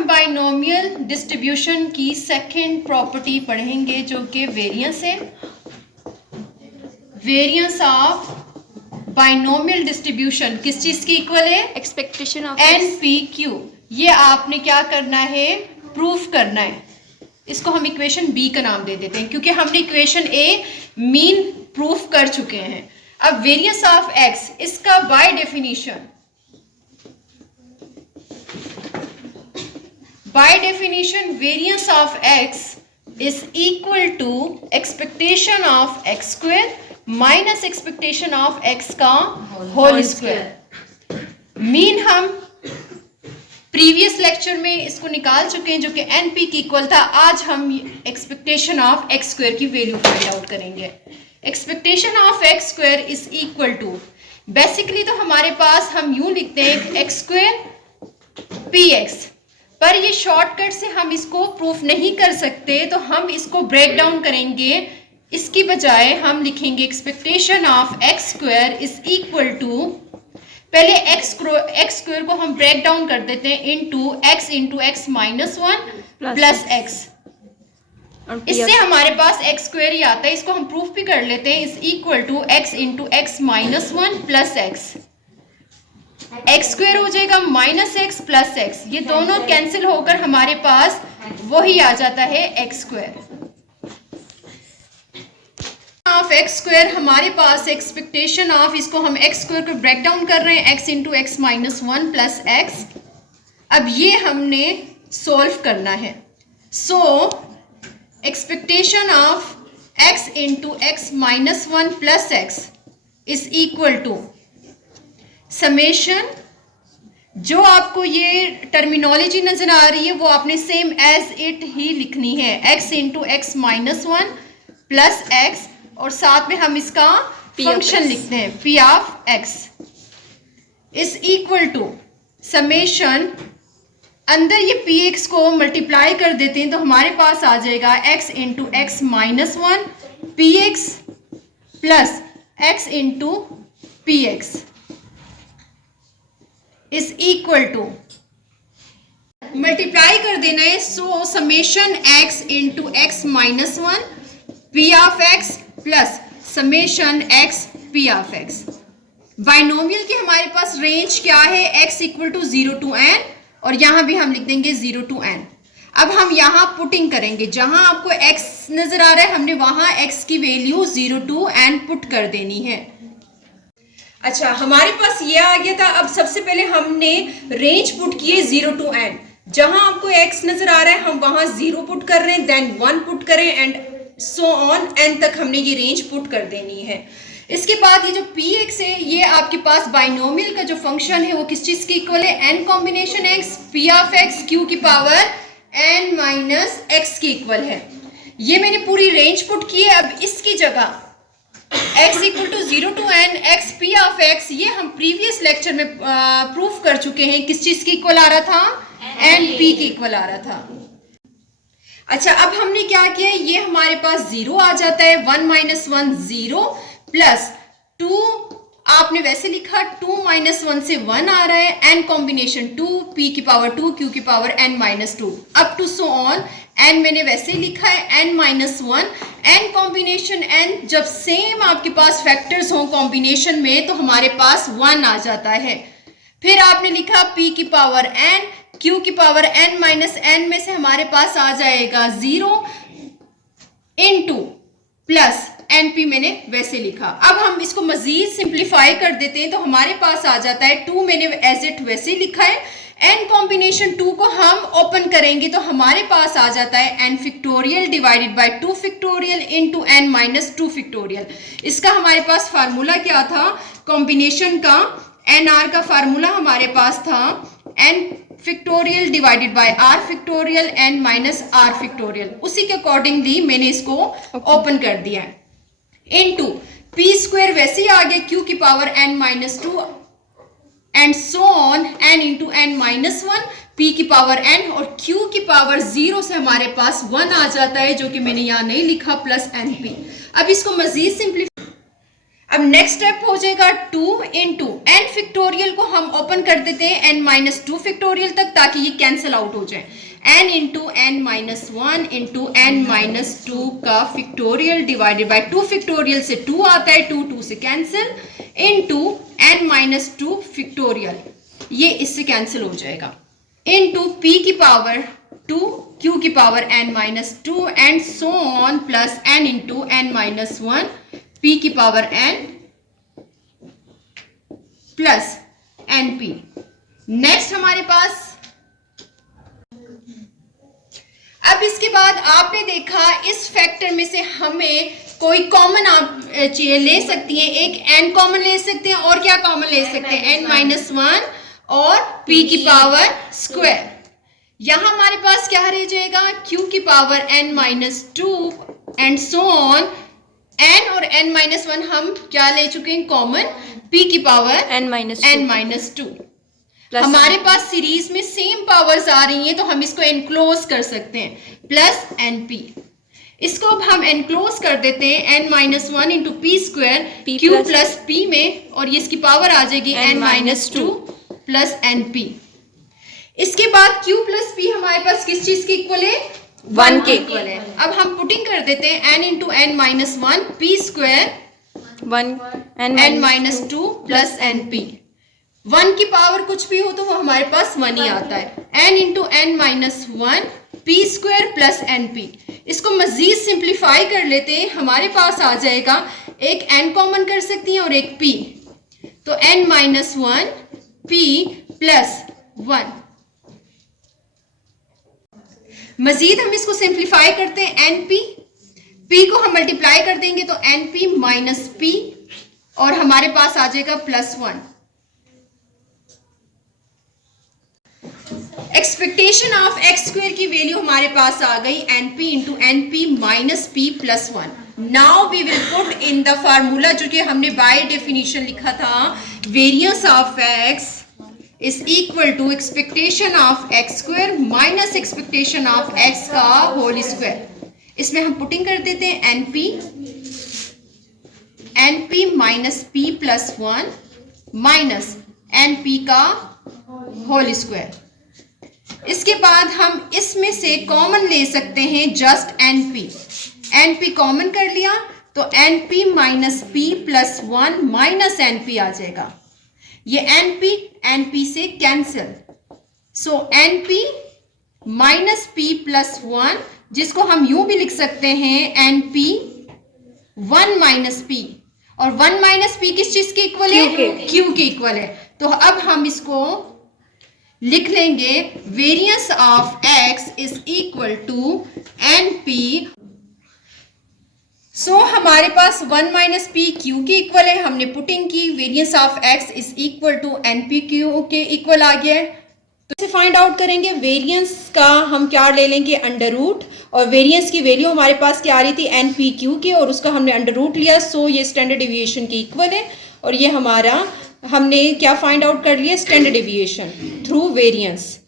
हम binomial distribution की second property पढ़ेंगे जो कि वेरिएंस है। वेरिएंस ऑफ बाइनोमियल डिस्ट्रीब्यूशन किस चीज की इक्वल है? Expectation of NPQ। ये आपने क्या करना है? प्रूफ करना है। इसको हम इक्वेशन बी का नाम दे देते हैं क्योंकि हमने इक्वेशन ए मीन प्रूफ कर चुके हैं। अब वेरिएंस ऑफ एक्स, इसका by definition variance of X is equal to expectation of X square minus expectation of X का होल स्क्वायर। मीन हम प्रीवियस लेक्चर में इसको निकाल चुके हैं जो कि NP की इक्वल था। आज हम एक्सपेक्टेशन ऑफ एक्स स्क्वायर की वैल्यू फाइंड आउट करेंगे। Expectation of X square is equal to, basically तो हमारे पास हम यूं लिखते हैं एक्स स्क्वायर PX, पर ये शॉर्टकट से हम इसको प्रूफ नहीं कर सकते तो हम इसको ब्रेक डाउन करेंगे। इसकी बजाय हम लिखेंगे expectation of X square is equal to, पहले एक्स स्क्वायर को हम ब्रेक डाउन कर देते हैं into X minus one plus X. इससे हमारे पास एक्स स्क्वायर ही आता है। इसको हम प्रूफ भी कर लेते हैं। Is equal to X into X minus one plus X. X square हो जाएगा माइनस एक्स प्लस एक्स, ये दोनों कैंसिल होकर हमारे पास वही आ जाता है X square of X square. हमारे पास एक्सपेक्टेशन ऑफ, इसको हम एक्स स्क्वायर को ब्रेक डाउन कर रहे हैं, X into X minus one plus X. अब ये हमने सोल्व करना है। So expectation of X into X minus one plus X is equal to summation, जो आपको ये टर्मिनोलॉजी नजर आ रही है वो आपने सेम एज इट ही लिखनी है। X into X minus one plus X और साथ में हम इसका फंक्शन लिखते हैं P of X is equal to summation, अंदर ये पी एक्स को मल्टीप्लाई कर देते हैं तो हमारे पास आ जाएगा X into X minus one P X plus X into P X is equal to, multiply कर देना है। So summation X into X minus one P of X plus summation X P of X. Binomial की हमारे पास range क्या है? x equal to 0 to n और यहां भी हम लिख देंगे 0 टू n। अब हम यहां पुटिंग करेंगे, जहां आपको x नजर आ रहा है हमने वहां x की वैल्यू 0 टू n पुट कर देनी है। अच्छा, हमारे पास ये आ गया था। अब सबसे पहले हमने रेंज पुट किए 0 टू n, जहां आपको x नजर आ रहा है हम वहां 0 पुट कर रहे हैं, देन 1 पुट करें एंड सो ऑन n तक हमने ये रेंज पुट कर देनी है। इसके बाद ये जो px है ये आपके पास बाइनोमियल का जो फंक्शन है वो किस चीज की इक्वल है? n combination x p of x q की पावर n माइनस x की इक्वल है। ये मैंने पूरी रेंज पुट की है। अब इसकी जगह x equal to 0 to n x p of x, ये हम प्रीवियस लेक्चर में प्रूफ कर चुके हैं किस चीज की इक्वल आ रहा था? n p की इक्वल आ रहा था। अच्छा, अब हमने क्या किया, ये हमारे पास 0 आ जाता है, 1 माइनस 1 0 प्लस 2 आपने वैसे लिखा 2 माइनस 1 से 1 आ रहा है, n कॉम्बिनेशन 2 p की पावर 2 q की power n minus 2 up to so on. n मैंने वैसे लिखा है n minus 1, n combination n जब सेम आपके पास फैक्टर्स हों कॉम्बिनेशन में तो हमारे पास 1 आ जाता है। फिर आपने लिखा p की पावर n, q की पावर n माइनस n में से हमारे पास आ जाएगा 0 इनटू प्लस np मैंने वैसे लिखा। अब हम इसको मजीद सिंप्लीफाई कर देते हैं तो हमारे पास आ जाता है 2 मैंने एज इट वैसे लिखा है, n कॉम्बिनेशन 2 को हम ओपन करेंगे तो हमारे पास आ जाता है n factorial divided by 2 factorial into n minus 2 factorial. इसका हमारे पास फार्मूला क्या था? कॉम्बिनेशन का nr का फार्मूला हमारे पास था n factorial divided by r factorial n minus r factorial. उसी के अकॉर्डिंगली मैंने इसको ओपन कर दिया है इनटू p स्क्वायर वैसे ही आ गया q की power n minus 2 and so on n into n minus 1 p की पावर n और q की पावर 0 से हमारे पास 1 आ जाता है जो कि मैंने यहाँ नहीं लिखा प्लस np। अब इसको मजीद सिंप्लीफाई अब नेक्स्ट स्टेप हो जाएगा 2 इंटू एन फैक्टोरियल को हम ओपन कर देते हैं n-2 फैक्टोरियल तक, ताकि ये कैंसिल आउट हो जाए। n into n-1 into n-2 का फैक्टोरियल डिवाइडेड बाय 2 फैक्टोरियल से 2 आता है, 2 से कैंसिल, इंटू n-2 फैक्टोरियल, ये इससे कैंसिल हो जाएगा, इंटू p की पावर 2 q की power n-2 and so on plus n into n-1 p की power n plus np। Next हमारे पास, अब इसके बाद आपने देखा इस फैक्टर में से हमें कोई कॉमन आप ले सकती हैं, एक n कॉमन ले सकते हैं और क्या कॉमन ले सकते हैं, n-1 और p की पावर स्क्वायर। यहां हमारे पास क्या रह जाएगा, q की power n-2 and so on, n और n-1 हम क्या ले चुके हैं कॉमन, p की पावर n-2। हमारे पास सीरीज में सेम पावर्स आ रही हैं तो हम इसको एनक्लोज कर सकते हैं, प्लस np। इसको अब हम एनक्लोज कर देते हैं n-1 into P square q plus p में, और ये इसकी पावर आ जाएगी n-2 प्लस np। इसके बाद q प्लस p हमारे पास किस चीज के इक्वल है, 1 के इक्वल है। अब हम पुटिंग कर देते हैं n into n-1 p square n-2 plus np। 1 की पावर कुछ भी हो तो वो हमारे पास 1 ही आता है, n into n-1 p square plus np। इसको मजीद सिंप्लीफाई कर लेते हैं, हमारे पास आ जाएगा, एक n कॉमन कर सकती हैं और एक p, तो n-1 p प्लस 1। मजीद हम इसको सिंप्लीफाई करते हैं, np p को हम मल्टीप्लाई कर देंगे तो np माइनस p, और हमारे पास आ जाएगा plus 1। Expectation of X square की वैल्यू हमारे पास आ गई np into np minus p plus 1। Now we will put in the formula जो कि हमने बाय डेफिनेशन लिखा था, variance of x is equal to expectation of X square minus expectation of x का होल स्क्वायर। इसमें हम putting कर देते हैं np minus p plus 1 minus np का होल स्क्वायर। इसके बाद हम इसमें से कॉमन ले सकते हैं जस्ट np कॉमन कर लिया तो np minus p plus 1 minus np आ जाएगा, ये np से कैंसिल, सो np माइनस p प्लस 1, जिसको हम यूं भी लिख सकते हैं np 1 माइनस p, और 1 माइनस p किस चीज के इक्वल है, q के इक्वल है। तो अब हम इसको लिख लेंगे, variance of x is equal to np। So हमारे पास 1 माइनस p q के इक्वल है, हमने पुटिंग की, variance of x is equal to np q के इक्वल आ गया है। तो इसे फाइंड आउट करेंगे, वेरिएंस का हम क्या ले लेंगे, अंडर रूट, और वेरिएंस की वैल्यू हमारे पास क्या आ रही थी, np q की, और उसका हमने अंडर रूट लिया, सो ये स्टैंडर्ड डेविएशन के इक्वल है, और ये हमारा हमने क्या फाइंड आउट कर लिया, स्टैंडर्ड डेविएशन थ्रू वेरिएंस।